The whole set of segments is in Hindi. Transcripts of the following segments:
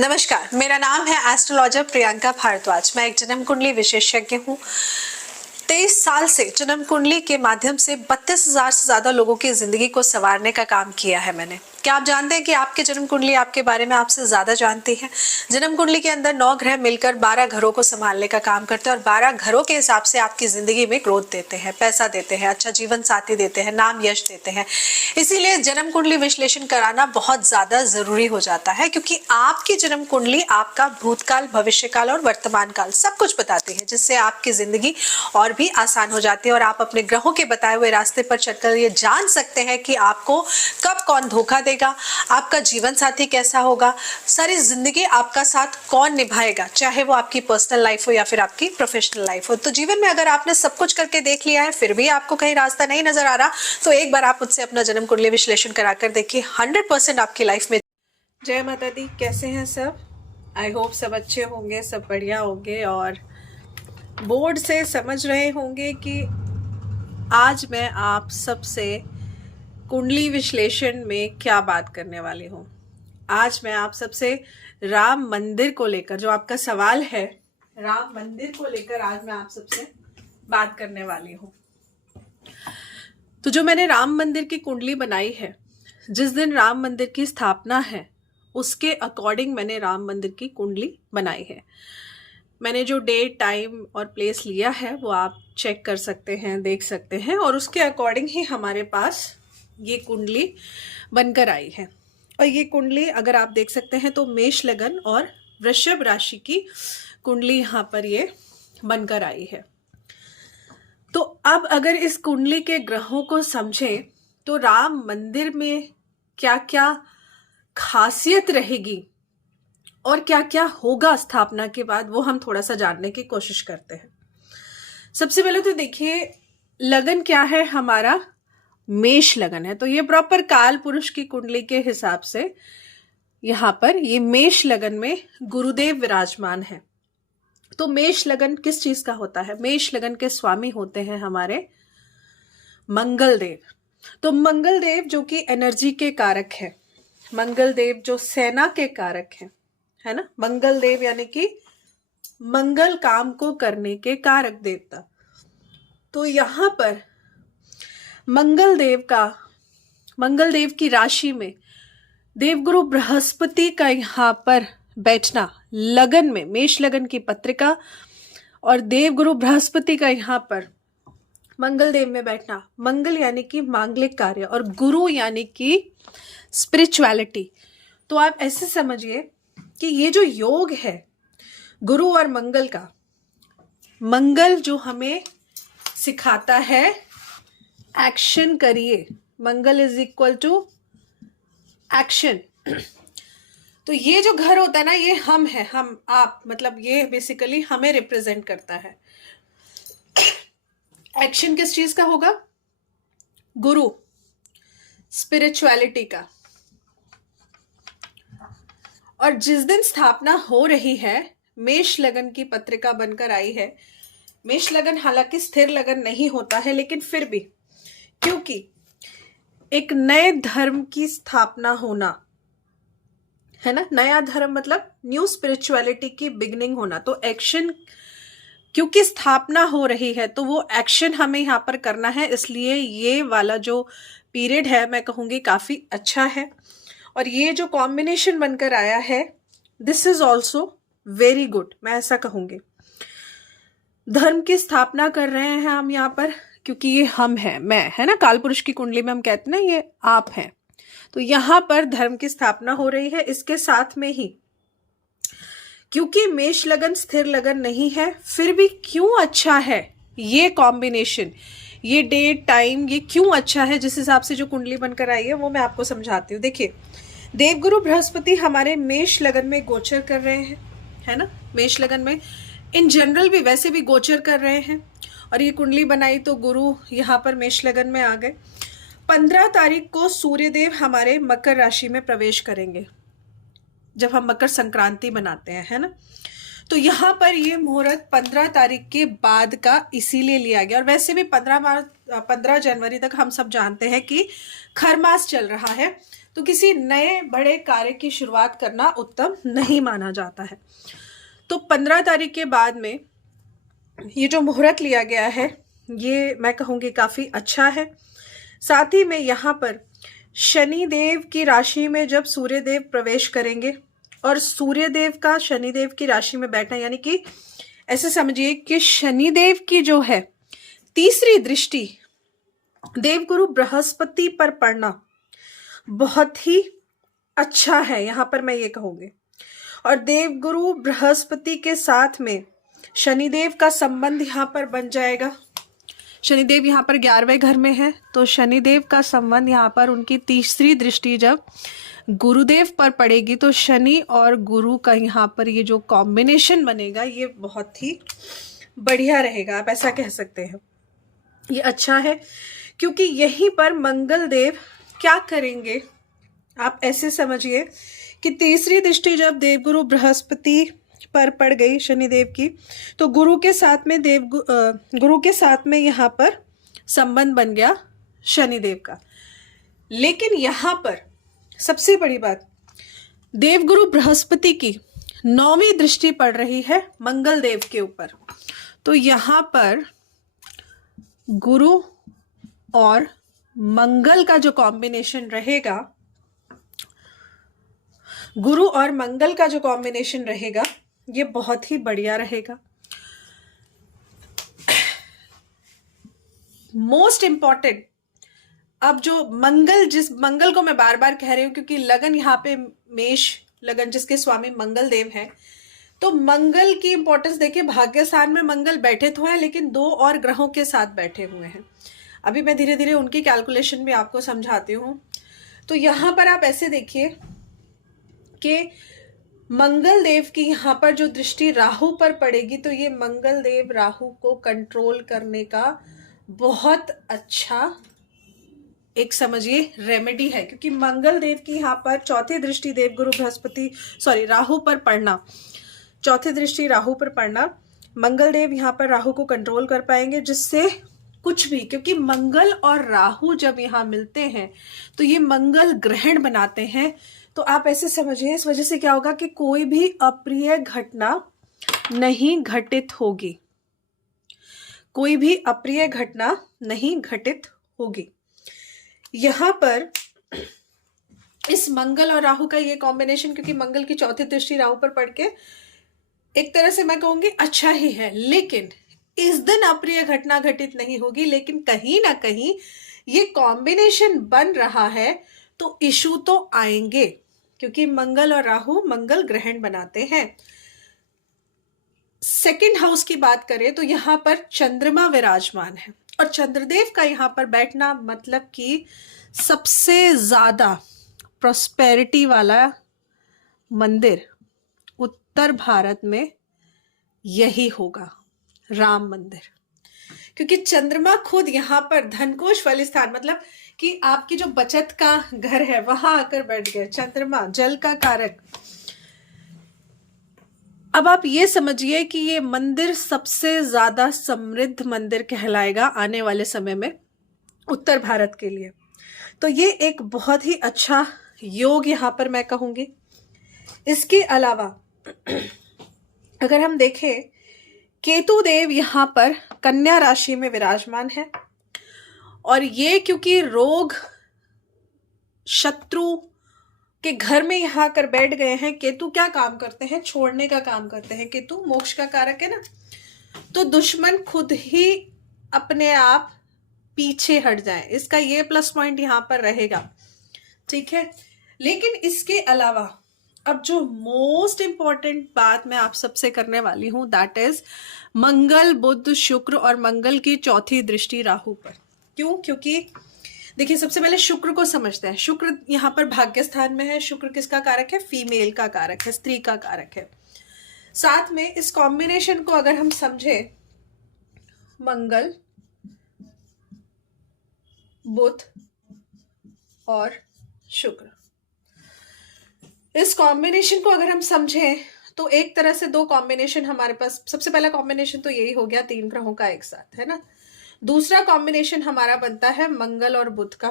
नमस्कार, मेरा नाम है एस्ट्रोलॉजर प्रियंका भारद्वाज। मैं एक जन्म कुंडली विशेषज्ञ हूँ। 23 साल से जन्म कुंडली के माध्यम से 32,000 से ज्यादा लोगों की जिंदगी को संवारने का काम किया है मैंने। क्या आप जानते हैं कि आपकी जन्म कुंडली आपके बारे में आपसे ज्यादा जानती है? जन्म कुंडली के अंदर 9 ग्रह मिलकर 12 घरों को संभालने का काम करते हैं और 12 घरों के हिसाब से आपकी जिंदगी में ग्रोथ देते हैं, पैसा देते हैं, अच्छा जीवन साथी देते हैं, नाम यश देते हैं। इसीलिए जन्म कुंडली विश्लेषण कराना बहुत ज्यादा जरूरी हो जाता है, क्योंकि आपकी जन्म कुंडली आपका भूतकाल, भविष्यकाल और वर्तमान काल सब कुछ बताती है, जिससे आपकी जिंदगी और भी आसान हो जाती है और आप अपने ग्रहों के बताए हुए रास्ते पर चलकर ये जान सकते हैं कि आपको कब कौन धोखा देगा, आपका जीवन साथी कैसा होगा, सारी जिंदगी आपका साथ कौन निभाएगा, चाहे वो आपकी पर्सनल लाइफ हो या फिर आपकी प्रोफेशनल लाइफ हो। तो जीवन में अगर आपने सब कुछ करके देख लिया है फिर भी आपको कहीं रास्ता नहीं नजर आ रहा, तो एक बार आप मुझसे अपना जन्म कुंडली विश्लेषण कराकर देखिए, 100% आपकी लाइफ में। जय माता दी, कैसे हैं सब? आई होप सब अच्छे होंगे, सब बढ़िया होंगे और बोर्ड से समझ रहे होंगे कि आज मैं आप सबसे कुंडली विश्लेषण में क्या बात करने वाली हूँ। आज मैं आप सबसे राम मंदिर को लेकर, जो आपका सवाल है, राम मंदिर को लेकर आज मैं आप सबसे बात करने वाली हूँ। तो जो मैंने राम मंदिर की कुंडली बनाई है, जिस दिन राम मंदिर की स्थापना है उसके अकॉर्डिंग मैंने राम मंदिर की कुंडली बनाई है। मैंने जो डेट, टाइम और प्लेस लिया है वो आप चेक कर सकते हैं, देख सकते हैं, और उसके अकॉर्डिंग ही हमारे पास ये कुंडली बनकर आई है। और ये कुंडली अगर आप देख सकते हैं तो मेष लगन और वृषभ राशि की कुंडली यहाँ पर ये बनकर आई है। तो अब अगर इस कुंडली के ग्रहों को समझें तो राम मंदिर में क्या क्या खासियत रहेगी और क्या क्या होगा स्थापना के बाद, वो हम थोड़ा सा जानने की कोशिश करते हैं। सबसे पहले तो देखिए, लगन क्या है हमारा? मेष लगन है। तो ये प्रॉपर काल पुरुष की कुंडली के हिसाब से यहाँ पर ये मेष लगन में गुरुदेव विराजमान है। तो मेष लगन किस चीज का होता है? मेष लगन के स्वामी होते हैं हमारे मंगल देव। तो मंगल देव जो कि एनर्जी के कारक है, मंगल देव जो सेना के कारक है ना, मंगल देव यानी कि मंगल काम को करने के कारक देवता। तो यहां पर मंगल देव की राशि में देवगुरु बृहस्पति का यहां पर बैठना, लगन में मेष लगन की पत्रिका और देवगुरु बृहस्पति का यहां पर मंगल देव में बैठना, मंगल यानी कि मांगलिक कार्य और गुरु यानी कि स्पिरिचुअलिटी। तो आप ऐसे समझिए कि ये जो योग है गुरु और मंगल का, मंगल जो हमें सिखाता है एक्शन करिए, मंगल इज इक्वल टू एक्शन। तो ये जो घर होता है ना, ये हम है, हम आप, मतलब ये बेसिकली हमें रिप्रेजेंट करता है। एक्शन किस चीज का होगा? गुरु, स्पिरिचुअलिटी का। और जिस दिन स्थापना हो रही है, मेष लगन की पत्रिका बनकर आई है। मेष लगन हालांकि स्थिर लगन नहीं होता है, लेकिन फिर भी क्योंकि एक नए धर्म की स्थापना होना है ना, नया धर्म मतलब न्यू स्पिरिचुअलिटी की बिगनिंग होना, तो एक्शन, क्योंकि स्थापना हो रही है तो वो एक्शन हमें यहाँ पर करना है। इसलिए ये वाला जो पीरियड है मैं कहूँगी काफी अच्छा है। और ये जो कॉम्बिनेशन बनकर आया है, this is also very good, मैं ऐसा कहूंगी। धर्म की स्थापना कर रहे हैं हम यहाँ पर, क्योंकि ये हम हैं, मैं, है ना, काल पुरुष की कुंडली में हम कहते हैं ना ये आप हैं। तो यहाँ पर धर्म की स्थापना हो रही है। इसके साथ में ही क्योंकि मेष लगन स्थिर लगन नहीं है, फिर भी क्यों अच्छा है ये कॉम्बिनेशन, ये डेट, टाइम, ये क्यों अच्छा है, जिस हिसाब से जो कुंडली बनकर आई है वो मैं आपको समझाती हूँ। देखिए, देवगुरु बृहस्पति हमारे मेष लगन में गोचर कर रहे हैं, है ना, मेष लगन में इन जनरल भी वैसे भी गोचर कर रहे हैं। और ये कुंडली बनाई तो गुरु यहाँ पर मेष लगन में आ गए। 15 तारीख को सूर्यदेव हमारे मकर राशि में प्रवेश करेंगे, जब हम मकर संक्रांति मनाते हैं, है ना। तो यहाँ पर ये मुहूर्त 15 तारीख के बाद का इसीलिए लिया गया। और वैसे भी 15 जनवरी तक हम सब जानते हैं कि खरमास चल रहा है, तो किसी नए बड़े कार्य की शुरुआत करना उत्तम नहीं माना जाता है। तो 15 तारीख के बाद में ये जो मुहूर्त लिया गया है ये मैं कहूँगी काफ़ी अच्छा है। साथ ही में यहाँ पर शनिदेव की राशि में जब सूर्यदेव प्रवेश करेंगे और सूर्यदेव का शनिदेव की राशि में बैठना, यानी कि ऐसे समझिए कि शनिदेव की जो है तीसरी दृष्टि देवगुरु बृहस्पति पर पड़ना बहुत ही अच्छा है, यहाँ पर मैं ये कहूँगी। और देवगुरु बृहस्पति के साथ में शनिदेव का संबंध यहाँ पर बन जाएगा। शनिदेव यहाँ पर 11वें घर में है, तो शनिदेव का संबंध यहाँ पर उनकी तीसरी दृष्टि जब गुरुदेव पर पड़ेगी तो शनि और गुरु का यहाँ पर ये जो कॉम्बिनेशन बनेगा ये बहुत ही बढ़िया रहेगा, आप ऐसा कह सकते हैं। ये अच्छा है क्योंकि यहीं पर मंगल देव क्या करेंगे, आप ऐसे समझिए कि तीसरी दृष्टि जब देवगुरु बृहस्पति पर पड़ गई शनिदेव की, तो गुरु के साथ में यहाँ पर संबंध बन गया शनिदेव का। लेकिन यहाँ पर सबसे बड़ी बात, देवगुरु बृहस्पति की 9वीं दृष्टि पड़ रही है मंगल देव के ऊपर। तो यहाँ पर गुरु और मंगल का जो कॉम्बिनेशन रहेगा, गुरु और मंगल का जो कॉम्बिनेशन रहेगा ये बहुत ही बढ़िया रहेगा। मोस्ट इंपॉर्टेंट, अब जो मंगल, जिस मंगल को मैं बार बार कह रही हूं क्योंकि लगन यहाँ पे मेष लगन जिसके स्वामी मंगल देव हैं, तो मंगल की इंपॉर्टेंस देखिए, भाग्य स्थान में मंगल बैठे तो हैं लेकिन 2 और ग्रहों के साथ बैठे हुए हैं। अभी मैं धीरे धीरे उनकी कैलकुलेशन भी आपको समझाती हूँ। तो यहाँ पर आप ऐसे देखिए कि मंगल देव की यहाँ पर जो दृष्टि राहु पर पड़ेगी, तो ये मंगल देव राहु को कंट्रोल करने का बहुत अच्छा एक समझिए रेमेडी है, क्योंकि मंगल देव की यहाँ पर चौथी दृष्टि देवगुरु बृहस्पति राहु पर पड़ना, चौथी दृष्टि राहु पर पड़ना, मंगल देव यहाँ पर राहु को कंट्रोल कर पाएंगे, जिससे कुछ भी, क्योंकि मंगल और राहु जब यहाँ मिलते हैं तो ये मंगल ग्रहण बनाते हैं। तो आप ऐसे समझिए, इस वजह से क्या होगा कि कोई भी अप्रिय घटना नहीं घटित होगी, कोई भी अप्रिय घटना नहीं घटित होगी। यहाँ पर इस मंगल और राहु का ये कॉम्बिनेशन, क्योंकि मंगल की चौथी दृष्टि राहु पर पड़ के एक तरह से मैं कहूंगी अच्छा ही है, लेकिन इस दिन अप्रिय घटना घटित नहीं होगी। लेकिन कहीं ना कहीं ये कॉम्बिनेशन बन रहा है तो इशू तो आएंगे, क्योंकि मंगल और राहु मंगल ग्रहण बनाते हैं। सेकंड हाउस की बात करें तो यहाँ पर चंद्रमा विराजमान है, और चंद्रदेव का यहाँ पर बैठना मतलब कि सबसे ज्यादा प्रॉस्पेरिटी वाला मंदिर उत्तर भारत में यही होगा, राम मंदिर। क्योंकि चंद्रमा खुद यहाँ पर धनकोश फल स्थान, मतलब कि आपकी जो बचत का घर है वहां आकर बैठ गए चंद्रमा, जल का कारक। अब आप ये समझिए कि ये मंदिर सबसे ज्यादा समृद्ध मंदिर कहलाएगा आने वाले समय में उत्तर भारत के लिए। तो ये एक बहुत ही अच्छा योग यहाँ पर मैं कहूंगी। इसके अलावा अगर हम देखें, केतु देव यहाँ पर कन्या राशि में विराजमान है, और ये क्योंकि रोग शत्रु के घर में यहाँ आकर बैठ गए हैं। केतु क्या काम करते हैं, छोड़ने का काम करते हैं, केतु मोक्ष का कारक है ना, तो दुश्मन खुद ही अपने आप पीछे हट जाए, इसका ये प्लस पॉइंट यहाँ पर रहेगा, ठीक है। लेकिन इसके अलावा अब जो मोस्ट इंपॉर्टेंट बात मैं आप सबसे करने वाली हूं, दैट इज मंगल बुध शुक्र और मंगल की चौथी दृष्टि राहु पर। क्यों? क्योंकि देखिए, सबसे पहले शुक्र को समझते हैं। शुक्र यहाँ पर भाग्य स्थान में है। शुक्र किसका कारक है? फीमेल का कारक है, स्त्री का कारक है। साथ में इस कॉम्बिनेशन को अगर हम समझे, मंगल बुध और शुक्र, इस कॉम्बिनेशन को अगर हम समझें तो एक तरह से 2 कॉम्बिनेशन हमारे पास। सबसे पहला कॉम्बिनेशन तो यही हो गया 3 ग्रहों का एक साथ, है ना। दूसरा कॉम्बिनेशन हमारा बनता है मंगल और बुध का।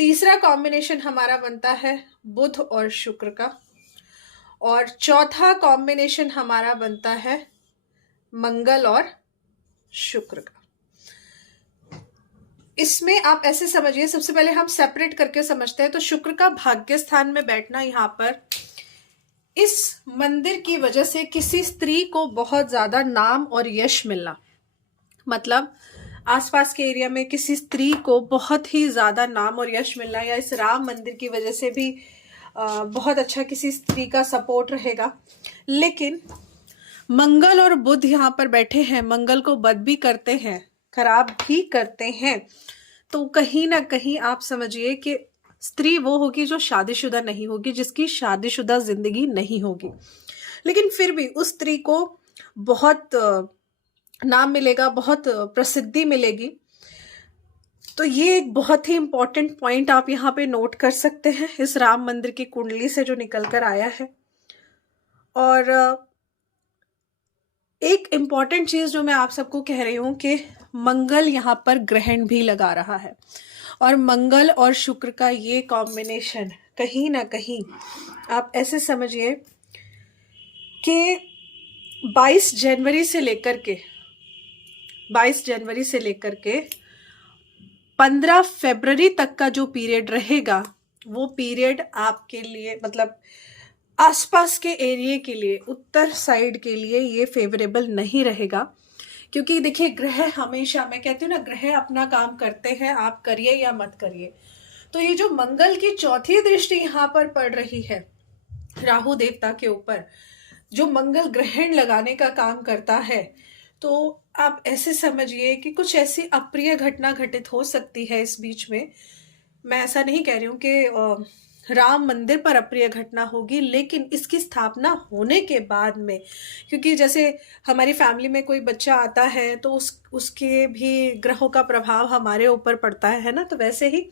तीसरा कॉम्बिनेशन हमारा बनता है बुध और शुक्र का, और चौथा कॉम्बिनेशन हमारा बनता है मंगल और शुक्र का। इसमें आप ऐसे समझिए, सबसे पहले हम सेपरेट करके समझते हैं। तो शुक्र का भाग्य स्थान में बैठना यहाँ पर इस मंदिर की वजह से किसी स्त्री को बहुत ज्यादा नाम और यश मिलना, मतलब आसपास के एरिया में किसी स्त्री को बहुत ही ज्यादा नाम और यश मिलना, या इस राम मंदिर की वजह से भी बहुत अच्छा किसी स्त्री का सपोर्ट रहेगा। लेकिन मंगल और बुध यहाँ पर बैठे हैं, मंगल को बद भी करते हैं, खराब भी करते हैं। तो कहीं ना कहीं आप समझिए कि स्त्री वो होगी जो शादीशुदा नहीं होगी, जिसकी शादीशुदा जिंदगी नहीं होगी, लेकिन फिर भी उस स्त्री को बहुत नाम मिलेगा, बहुत प्रसिद्धि मिलेगी। तो ये एक बहुत ही इंपॉर्टेंट पॉइंट आप यहाँ पे नोट कर सकते हैं इस राम मंदिर की कुंडली से जो निकल कर आया है। और एक इम्पॉर्टेंट चीज जो मैं आप सबको कह रही हूँ कि मंगल यहाँ पर ग्रहण भी लगा रहा है, और मंगल और शुक्र का ये कॉम्बिनेशन कहीं ना कहीं आप ऐसे समझिए कि 22 जनवरी से लेकर के 15 फरवरी तक का जो पीरियड रहेगा, वो पीरियड आपके लिए, मतलब आसपास के एरिया के लिए, उत्तर साइड के लिए ये फेवरेबल नहीं रहेगा। क्योंकि देखिए, ग्रह हमेशा, मैं कहती हूँ ना, ग्रह अपना काम करते हैं, आप करिए या मत करिए। तो ये जो मंगल की चौथी दृष्टि यहाँ पर पड़ रही है राहु देवता के ऊपर, जो मंगल ग्रहण लगाने का काम करता है, तो आप ऐसे समझिए कि कुछ ऐसी अप्रिय घटना घटित हो सकती है इस बीच में। मैं ऐसा नहीं कह रही हूँ कि राम मंदिर पर अप्रिय घटना होगी, लेकिन इसकी स्थापना होने के बाद में, क्योंकि जैसे हमारी फैमिली में कोई बच्चा आता है तो उसके भी ग्रहों का प्रभाव हमारे ऊपर पड़ता है ना। तो वैसे ही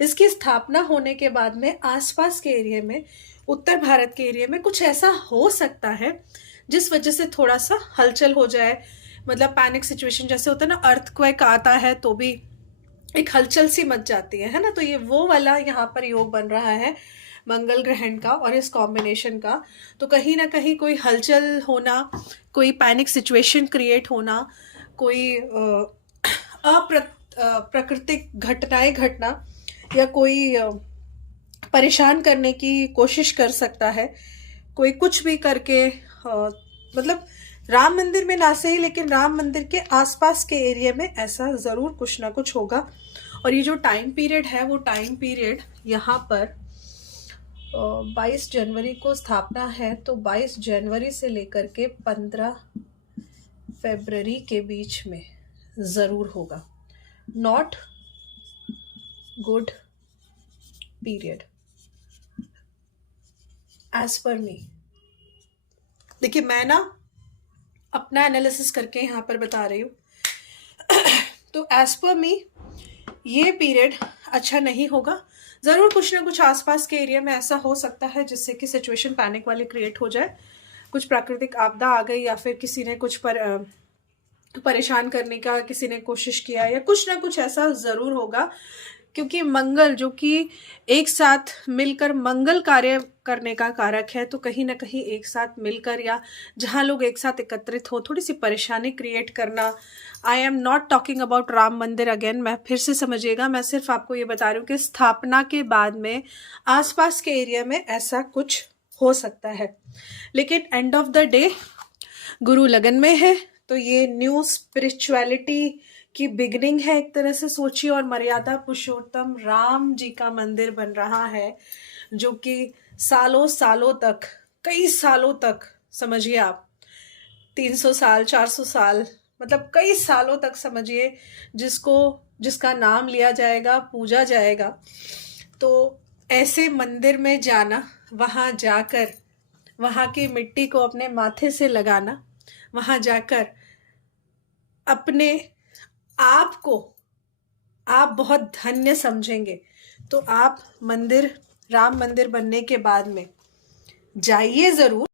इसकी स्थापना होने के बाद में आसपास के एरिया में, उत्तर भारत के एरिया में कुछ ऐसा हो सकता है जिस वजह से थोड़ा सा हलचल हो जाए, मतलब पैनिक सिचुएशन जैसे होता है ना, अर्थक्वेक आता है तो भी एक हलचल सी मच जाती है ना। तो ये वो वाला यहाँ पर योग बन रहा है मंगल ग्रहण का और इस कॉम्बिनेशन का। तो कहीं ना कहीं कोई हलचल होना, कोई पैनिक सिचुएशन क्रिएट होना, कोई अप्राकृतिक घटनाएं घटना, या कोई परेशान करने की कोशिश कर सकता है, कोई कुछ भी करके, मतलब राम मंदिर में ना सही, लेकिन राम मंदिर के आसपास के एरिया में ऐसा जरूर कुछ ना कुछ होगा। और ये जो टाइम पीरियड है, वो टाइम पीरियड यहाँ पर 22 जनवरी को स्थापना है, तो 22 जनवरी से लेकर के 15 फरवरी के बीच में जरूर होगा। Not good period as per मी। देखिए, मैं ना अपना एनालिसिस करके यहाँ पर बता रही हूँ। तो एज पर मी ये पीरियड अच्छा नहीं होगा। ज़रूर कुछ ना कुछ आसपास के एरिया में ऐसा हो सकता है जिससे कि सिचुएशन पैनिक वाली क्रिएट हो जाए, कुछ प्राकृतिक आपदा आ गई, या फिर किसी ने कुछ परेशान करने का किसी ने कोशिश किया, या कुछ ना कुछ ऐसा ज़रूर होगा। क्योंकि मंगल जो कि एक साथ मिलकर मंगल कार्य करने का कारक है, तो कहीं ना कहीं एक साथ मिलकर या जहाँ लोग एक साथ एकत्रित हो, थोड़ी सी परेशानी क्रिएट करना। I am not talking about Ram मंदिर अगेन, मैं फिर से समझिएगा, मैं सिर्फ आपको ये बता रही हूँ कि स्थापना के बाद में आसपास के एरिया में ऐसा कुछ हो सकता है। लेकिन एंड ऑफ द डे गुरु लगन में है, तो ये न्यू स्पिरिचुअलिटी की बिगनिंग है एक तरह से सोचिए। और मर्यादा पुरुषोत्तम राम जी का मंदिर बन रहा है, जो कि सालों सालों तक, कई सालों तक, समझिए आप 300 साल 400 साल, मतलब कई सालों तक समझिए, जिसका नाम लिया जाएगा, पूजा जाएगा। तो ऐसे मंदिर में जाना, वहाँ जाकर वहाँ की मिट्टी को अपने माथे से लगाना, वहाँ जाकर अपने आपको आप बहुत धन्य समझेंगे। तो आप राम मंदिर बनने के बाद में जाइए ज़रूर।